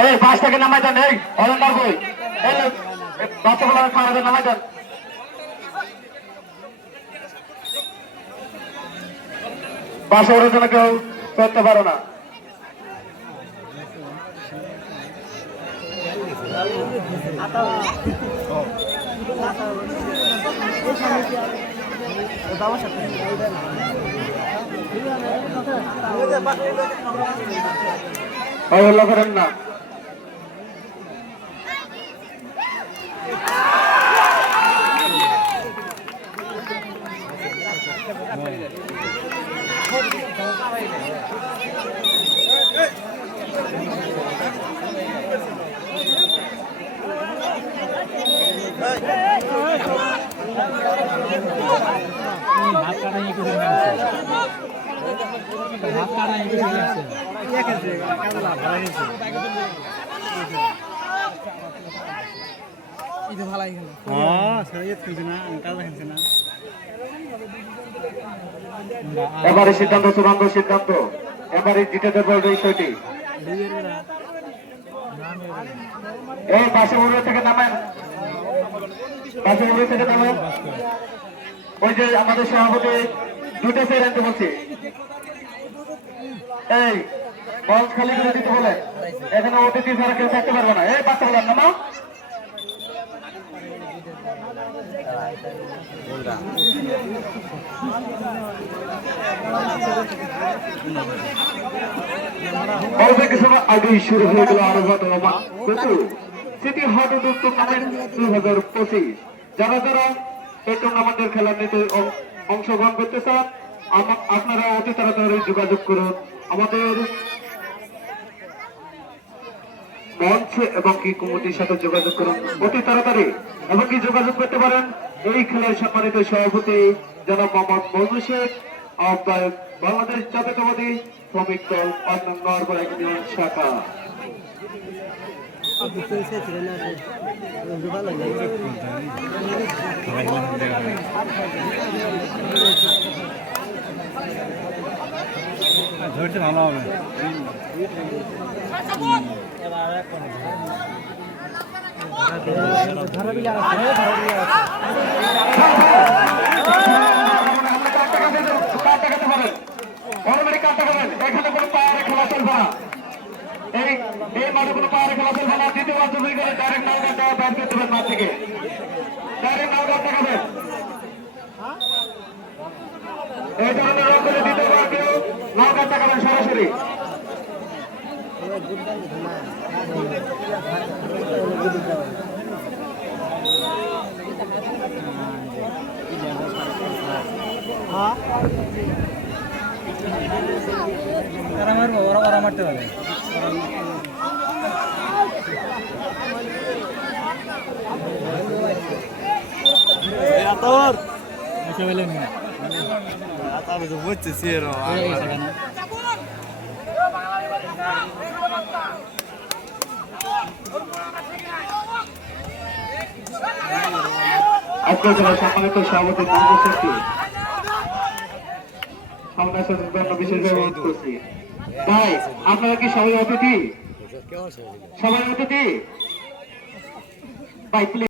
এই বাস থেকে নামাই দেন, এই অলঙ্কার বই এই বাচ্চাগুলো নামাই দেন। বাসে ওঠার জন্য কেউ করতে পারো না। করেন না। এবারে সিদ্ধান্ত, চূড়ান্ত সিদ্ধান্ত। এবারে জিতে বলবে বিষয়টি। এই পাশে উড়ে থেকে নামেন, পাশে উড়ে থেকে নামেন। ওই যে আমাদের সভাপতি দুটো চেয়ার আনতে বলছি। এই বল খালি করে দিতে বলে, এখানে অতিথি ছাড়া কেউ থাকতে পারবে না। এই বাচ্চা বলার নামা। অল্প কিছু আগেই শুরু হয়ে গেল আরো সিটি হট টুর্নামেন্ট 2025। যারা যারা এই টুর্নামেন্টের খেলা নিতে অংশগ্রহণ করতে চান আপনারা অতি তাড়াতাড়ি যোগাযোগ করুন আমাদের মঞ্চ এবং কি কমিটির সাথে যোগাযোগ করুন অতি তাড়াতাড়ি, এবং কি যোগাযোগ করতে পারেন এই খেলার সম্মানিত সভাপতি জনাব মোহাম্মদ মজনু শেখ, আহ্বায়ক বাংলাদেশ জাতীয়তাবাদী শ্রমিক দল ৫ নম্বর ইউনিয়ন শাখা। ধরতে ভালো হবে। এখানে কোনো পাহাড়ে খেলা চলবে না, এই মাঠে কোনো পাহাড়ে খেলা চলবে না। দ্বিতীয়বার জমি করে ডাইরেক্ট নালঘাট দেওয়া ব্যাট করতে হবে মাঠ থেকে, ডাইরেক্ট নালঘাট দেখাবেন। এই ধরনের রং করে দ্বিতীয়বার কেউ নালঘাট দেখাবেন সরাসরি। ওরা মারতে পারে। বুঝতেছি আজকে সম্মানিত সভাপতি ভাই, আপনারা কি সবাই অতিথি? সবাই অতিথি ভাই প্লিজ।